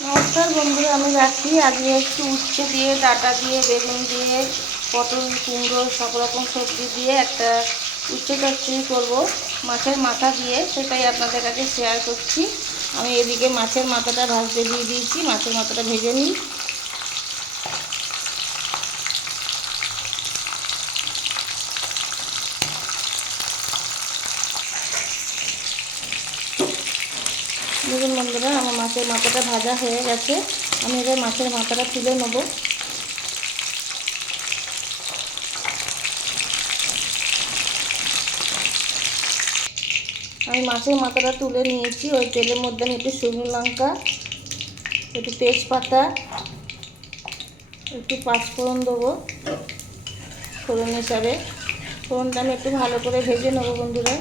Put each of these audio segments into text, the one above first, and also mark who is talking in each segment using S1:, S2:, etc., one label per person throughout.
S1: নমস্কার বন্ধুরা, আমি রাখি। আজকে একটু উচ্ছে দিয়ে, ডাটা দিয়ে, বেগুন দিয়ে, পটল, কুমড়ো, সব রকম সবজি দিয়ে একটা উচ্ছে চচ্চড়ি করব। মাছের মাথা দিয়ে সেটাই আপনাদের কাছে শেয়ার করছি। আমি এদিকে মাছের মাথাটা ভাজতে দিয়ে দিয়েছি। মাছের মাথাটা ভেজে নিই দেখুন বন্ধুরা আমার মাছের মাথাটা ভাজা হয়ে গেছে। আমি এবার মাছের মাথাটা তুলে নেব। আমি মাছের মাথাটা তুলে নিয়েছি। ওই তেলের মধ্যে আমি একটু শুকনো লঙ্কা, একটু তেজপাতা, একটু পাঁচফোড়ন দেবো ফোড়ন হিসাবে। ফোড়নটা আমি একটু ভালো করে ভেজে নেব বন্ধুরা।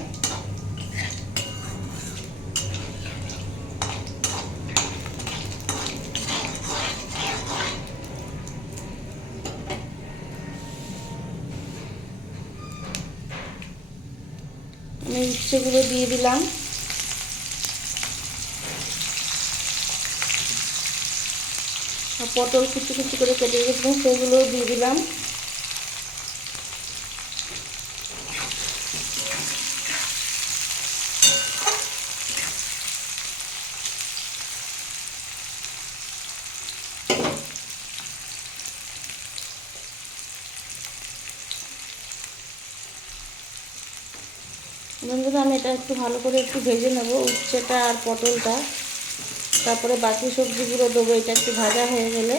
S1: উচ্ছেগুলো দিয়ে দিলাম। পটল কুচি কুচি করে কেটে রেখেছিলাম সেগুলোও দিয়ে দিলাম। বন্ধুরা, আমি এটা একটু ভালো করে একটু ভেজে নেব উচ্ছেটা আর পটলটা। তারপরে বাকি সবজিগুলো দেবো, এটা একটু ভাজা হয়ে গেলে।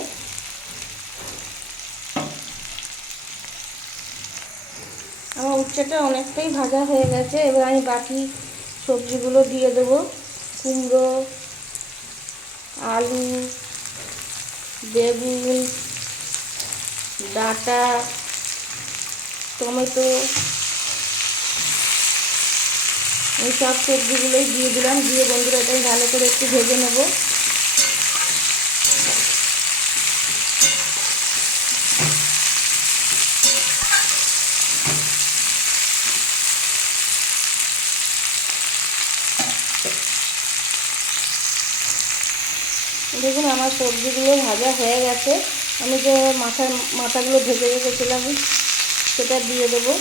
S1: আমার উচ্ছেটা অনেকটাই ভাজা হয়ে গেছে, এবার আমি বাকি সবজিগুলো দিয়ে দেবো। কুমড়ো, আলু, বেগুন, ডাঁটা, টমেটো। এই সব সবজিগুলোই দিয়ে দিলাম। দিয়ে বন্ধুরা এটাই ভালো করে একটু ভেজে নেব। দেখুন, আমার সবজিগুলো ভাজা হয়ে গেছে। আমি যে মাথার মাথাগুলো ভেজে রেখেছিলাম, সেটা দিয়ে দেবো।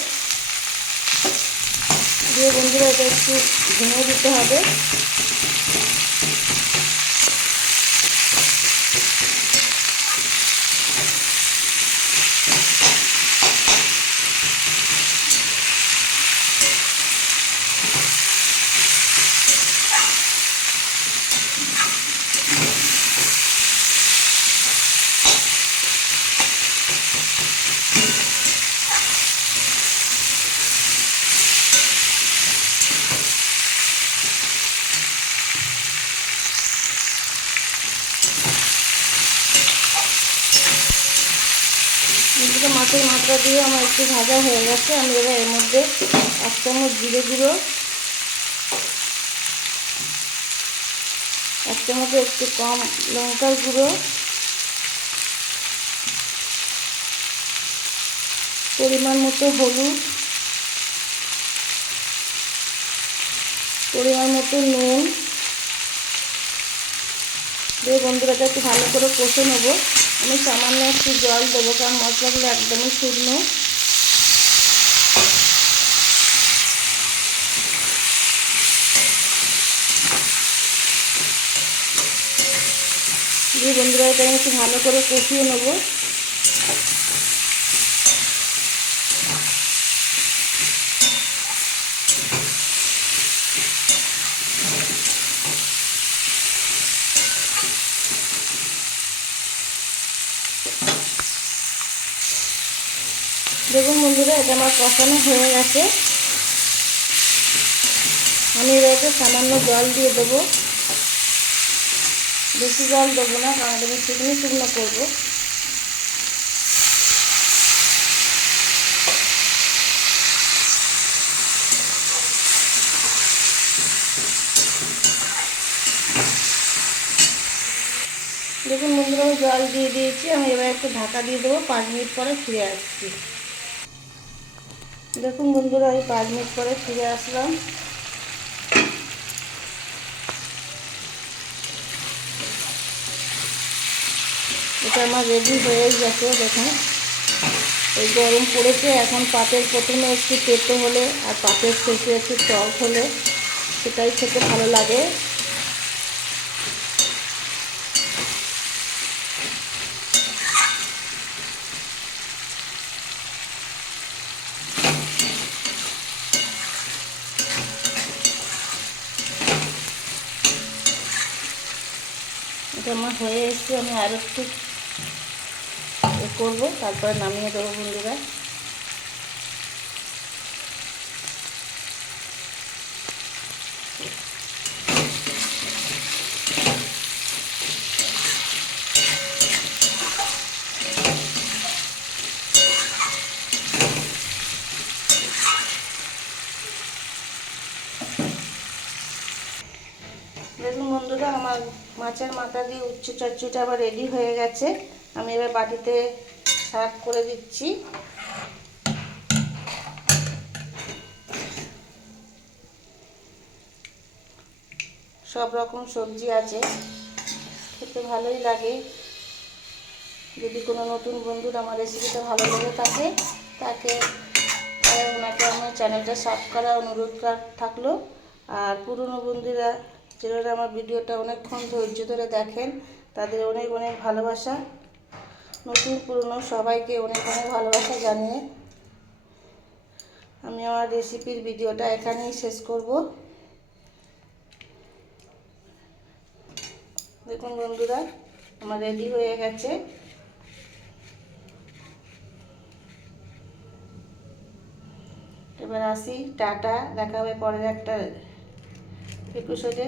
S1: দিয়ে বন্ধুরা এটা একটু ভেঙে দিতে হবে। এদিকে মাছের মাত্রা দিয়ে আমার একটু ভাজা হয়ে গেছে। আমি এবার এর মধ্যে এক চামচ জিরে গুঁড়ো, এক চামচে একটু কম লঙ্কার গুঁড়ো, পরিমাণ মতো হলুদ, পরিমাণ মতো নুন। দিয়ে বন্ধুরাটা একটু ভালো করে কষে নেব। আমি সামান্য একটু জল দেবো, কারণ মশলাগুলো একদমই শুকনো। দিয়ে বন্ধুরা, এটা একটু ভালো করে কষিয়ে নেব। দেখুন বন্ধুরা, এটা আমার কষানো হয়ে গেছে। আমি এবারে সামান্য জল দিয়ে দেবো। বেশি জল দেবো না, কারণ আমি শুকনো শুকনো করব। দেখুন বন্ধুরা জল দিয়ে দিয়েছি। আমি এবার একটু ঢাকা দিয়ে দেবো, পাঁচ মিনিট পরে ফিরে আসছি। দেখুন বন্ধুরা, আমি পাঁচ মিনিট পরে ফিরে আসলাম। এটা আমার রেডি হয়ে গেছে, দেখুন। এই গরম পড়েছে, এখন পাতের প্রথমে একটু তেতো হলে আর পাতের শেষে একটু টক হলে সেটাই খেতে ভালো লাগে। এটা আমার হয়ে এসছে, আমি আর একটু এ করব, তারপরে নামিয়ে দেবো বন্ধুরা। দেখুন বন্ধুরা, আমার মাছের মাথা দিয়ে উচ্চ চচ্চড়িটা আবার রেডি হয়ে গেছে। আমি এবার বাটিতে সার্ভ করে দিচ্ছি। সব রকম সবজি আছে। খেতে ভালোই লাগে। যদি কোনো নতুন বন্ধুর আমার রেসিপিটা ভালো লেগে থাকে, তাকে ওনাকে আমার চ্যানেলটা সাবস্ক্রাইব করার অনুরোধ থাকল। আর পুরনো বন্ধুরা যারা আমার ভিডিওটা অনেকক্ষণ ধৈর্য ধরে দেখেন। তাদের অনেক অনেক ভালোবাসা। নতুন, পুরনো সবাইকে অনেক অনেক ভালোবাসা জানিয়ে আমি আমার রেসিপির ভিডিওটা এখানেই শেষ করব। দেখুন বন্ধুরা, আমার রেডি হয়ে গেছে। এবার আসি টাটা, দেখা হবে পরের একটা এপিসোডে